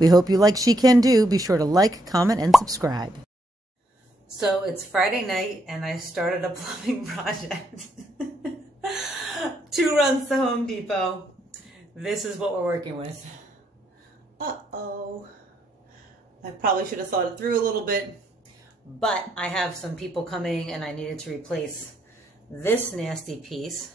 We hope you like She Can Do. Be sure to like, comment, and subscribe. So it's Friday night and I started a plumbing project. 2 runs to Home Depot. This is what we're working with. Uh-oh. I probably should have thought it through a little bit, but I have some people coming and I needed to replace this nasty piece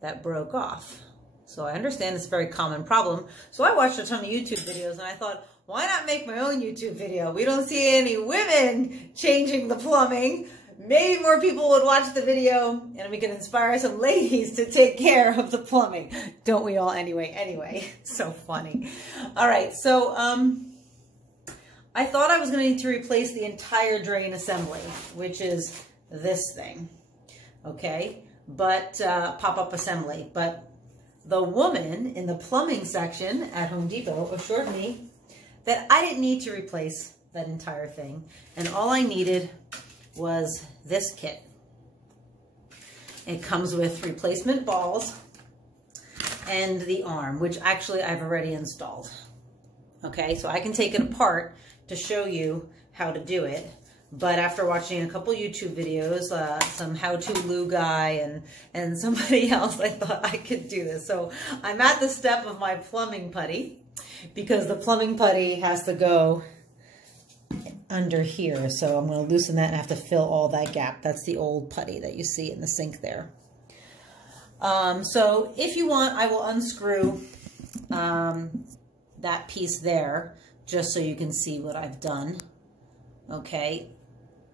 that broke off. So I understand it's a very common problem. So I watched a ton of YouTube videos and I thought, why not make my own YouTube video? We don't see any women changing the plumbing. Maybe more people would watch the video and we can inspire some ladies to take care of the plumbing. Don't we all anyway? So funny. All right, so I thought I was going to need to replace the entire drain assembly, which is this thing, okay? But pop-up assembly. But the woman in the plumbing section at Home Depot assured me that I didn't need to replace that entire thing, and all I needed was this kit. It comes with replacement balls and the arm, which actually I've already installed. Okay, so I can take it apart to show you how to do it. But after watching a couple YouTube videos, some how-to Lou guy and somebody else, I thought I could do this. So I'm at the step of my plumbing putty because the plumbing putty has to go under here. So I'm going to loosen that and have to fill all that gap. That's the old putty that you see in the sink there. So if you want, I will unscrew that piece there just so you can see what I've done. Okay.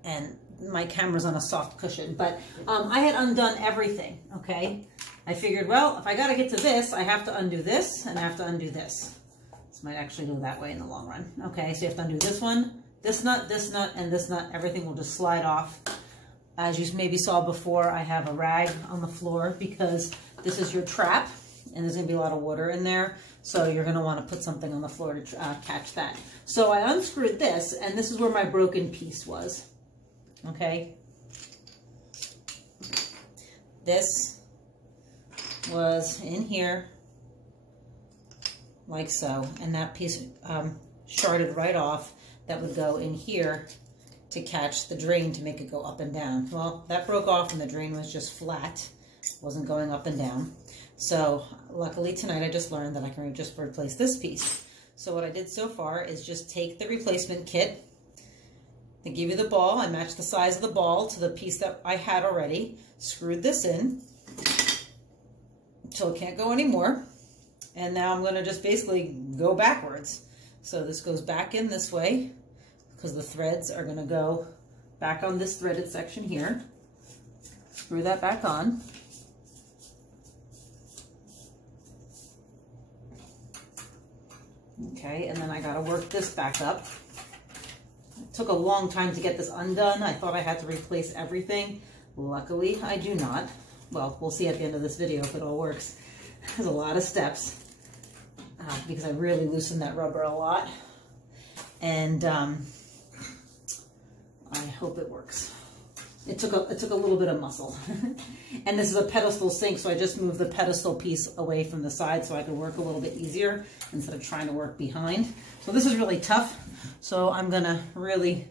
And my camera's on a soft cushion, but I had undone everything. Okay. I figured, well, if I got to get to this, I have to undo this and I have to undo this. This might actually go that way in the long run. Okay. So you have to undo this one, this nut, and this nut. Everything will just slide off. As you maybe saw before, I have a rag on the floor because this is your trap and there's going to be a lot of water in there. So you're going to want to put something on the floor to catch that. So I unscrewed this, and this is where my broken piece was. Okay. This was in here, like so, and that piece sharded right off. That would go in here to catch the drain to make it go up and down. Well, that broke off and the drain was just flat. Wasn't going up and down. So luckily tonight I just learned that I can just replace this piece. So what I did so far is just take the replacement kit. They give you the ball. I matched the size of the ball to the piece that I had already. Screwed this in until it can't go anymore. And now I'm going to just basically go backwards. So this goes back in this way because the threads are going to go back on this threaded section here. Screw that back on. Okay, and then I got to work this back up. It took a long time to get this undone. I thought I had to replace everything. Luckily, I do not. Well, we'll see at the end of this video if it all works. There's a lot of steps because I really loosened that rubber a lot. And I hope it works. It took a little bit of muscle. And this is a pedestal sink, so I just moved the pedestal piece away from the side so I could work a little bit easier instead of trying to work behind. So this is really tough. So I'm gonna really,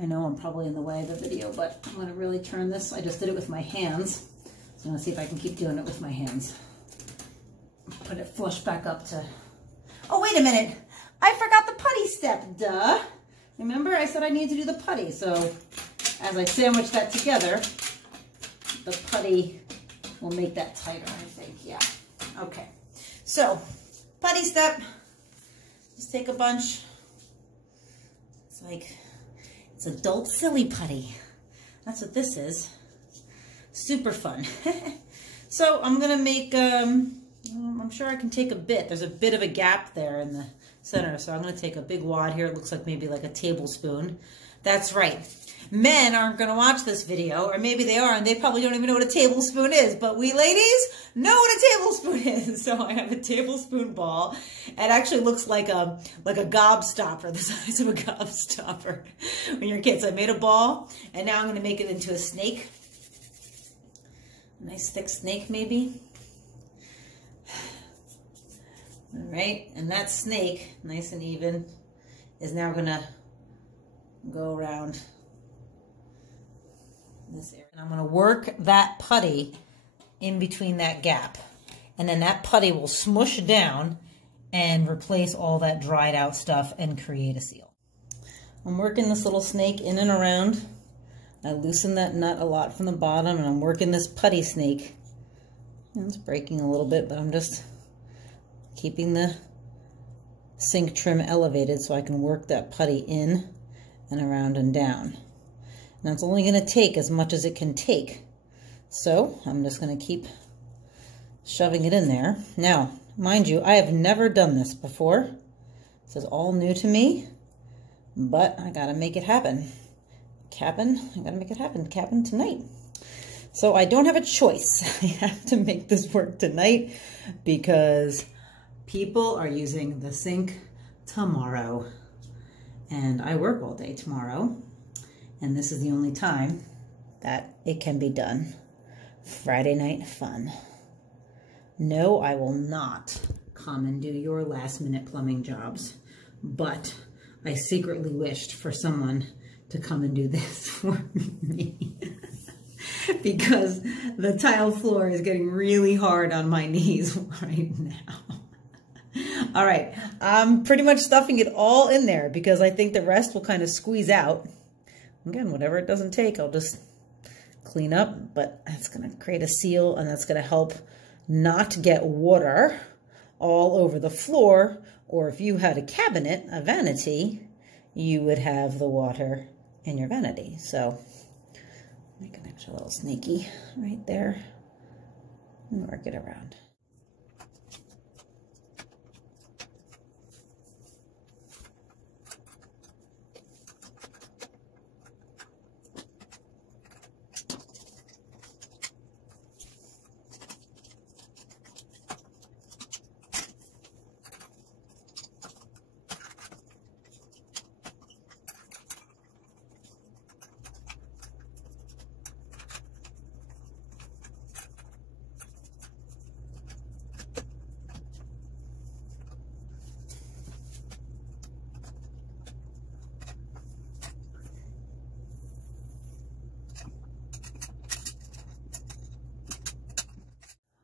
I know I'm probably in the way of the video, but I'm gonna really turn this. I just did it with my hands. So I'm gonna see if I can keep doing it with my hands. Put it flush back up to, oh, wait a minute. I forgot the putty step, duh. Remember I said I needed to do the putty, so as I sandwich that together, the putty will make that tighter, I think. Yeah. Okay. So, putty step. Just take a bunch. It's adult silly putty. That's what this is. Super fun. So, I'm going to make, I'm sure I can take a bit. There's a bit of a gap there in the center. So, I'm going to take a big wad here. It looks like maybe like a tablespoon. That's right. Men aren't going to watch this video, or maybe they are, and they probably don't even know what a tablespoon is, but we ladies know what a tablespoon is. So I have a tablespoon ball. It actually looks like a gobstopper, the size of a gobstopper when you're kids. So I made a ball, and now I'm going to make it into a snake. A nice thick snake, maybe. All right, and that snake, nice and even, is now gonna go around this area. And I'm gonna work that putty in between that gap. And then that putty will smush down and replace all that dried out stuff and create a seal. I'm working this little snake in and around. I loosen that nut a lot from the bottom, and I'm working this putty snake. And it's breaking a little bit, but I'm just keeping the sink trim elevated so I can work that putty in and around and down. Now it's only going to take as much as it can take. So I'm just going to keep shoving it in there. Now, mind you, I have never done this before. This is all new to me, but I got to make it happen. I got to make it happen. Capping tonight. So I don't have a choice. I have to make this work tonight because people are using the sink tomorrow. And I work all day tomorrow. And this is the only time that it can be done. Friday night fun. No, I will not come and do your last minute plumbing jobs. But I secretly wished for someone to come and do this for me. Because the tile floor is getting really hard on my knees right now. All right, I'm pretty much stuffing it all in there because I think the rest will kind of squeeze out. Again, whatever it doesn't take, I'll just clean up, but that's gonna create a seal and that's gonna help not get water all over the floor, or if you had a cabinet, a vanity, you would have the water in your vanity. So make an extra little snaky right there and work it around.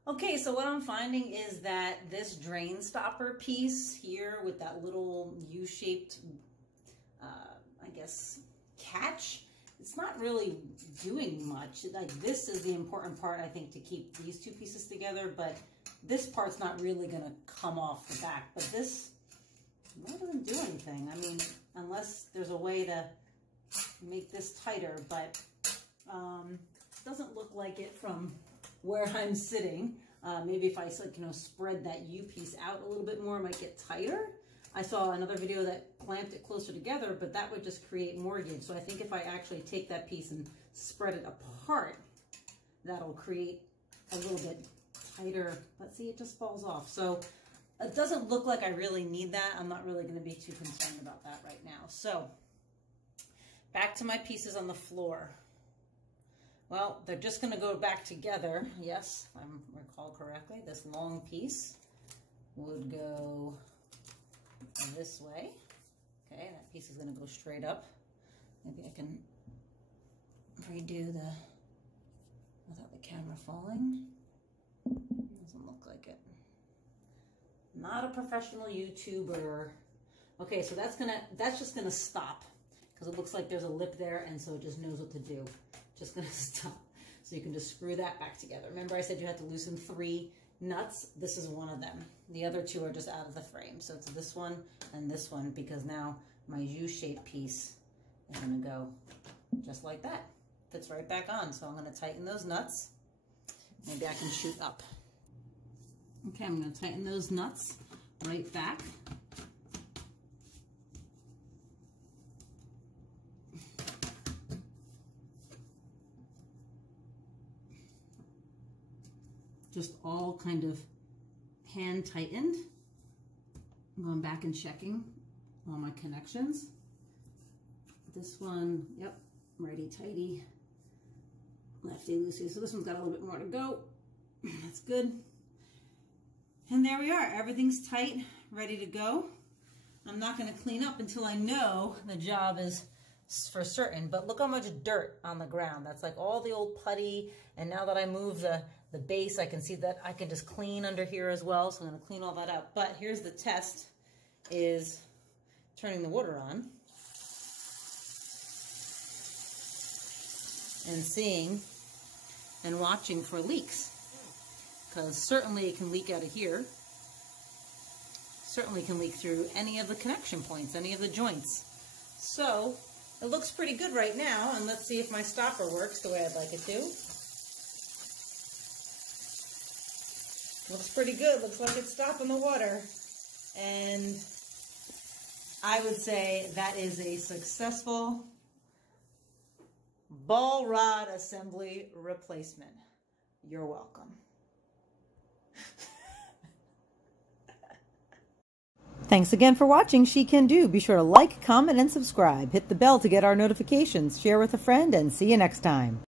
Okay, so what I'm finding is that this drain stopper piece here with that little U-shaped, I guess, catch, it's not really doing much. Like, this is the important part, I think, to keep these two pieces together, but this part's not really going to come off the back. But this doesn't do anything. I mean, unless there's a way to make this tighter, but doesn't look like it from where I'm sitting. Maybe if I spread that U piece out a little bit more, it might get tighter. I saw another video that clamped it closer together, but that would just create more give. So I think if I actually take that piece and spread it apart, that'll create a little bit tighter. But see, it just falls off. So it doesn't look like I really need that. I'm not really going to be too concerned about that right now. So back to my pieces on the floor. Well, they're just going to go back together. Yes, if I recall correctly, this long piece would go this way. Okay, that piece is going to go straight up. Maybe I can redo the, without the camera falling. Doesn't look like it. Not a professional YouTuber. Okay, so that's just gonna stop because it looks like there's a lip there, and so it just knows what to do. Just gonna stop. So you can just screw that back together. Remember I said you had to loosen 3 nuts? This is one of them. The other 2 are just out of the frame. So it's this one and this one, because now my U-shaped piece is gonna go just like that. Fits right back on. So I'm gonna tighten those nuts. Maybe I can shoot up. Okay, I'm gonna tighten those nuts right back. Just all kind of hand tightened. I'm going back and checking all my connections. This one, yep, righty tighty, lefty loosey. So this one's got a little bit more to go. That's good. And there we are. Everything's tight, ready to go. I'm not going to clean up until I know the job is for certain, but look how much dirt on the ground. That's like all the old putty, and now that I move the base, I can see that I can just clean under here as well, so I'm going to clean all that up. But here's the test, is turning the water on and seeing and watching for leaks, because certainly it can leak out of here. Certainly can leak through any of the connection points, any of the joints. So it looks pretty good right now, and let's see if my stopper works the way I'd like it to. Looks pretty good. Looks like it's stopping the water. And I would say that is a successful ball rod assembly replacement. You're welcome. Thanks again for watching She Can Do. Be sure to like, comment, and subscribe. Hit the bell to get our notifications. Share with a friend, and see you next time.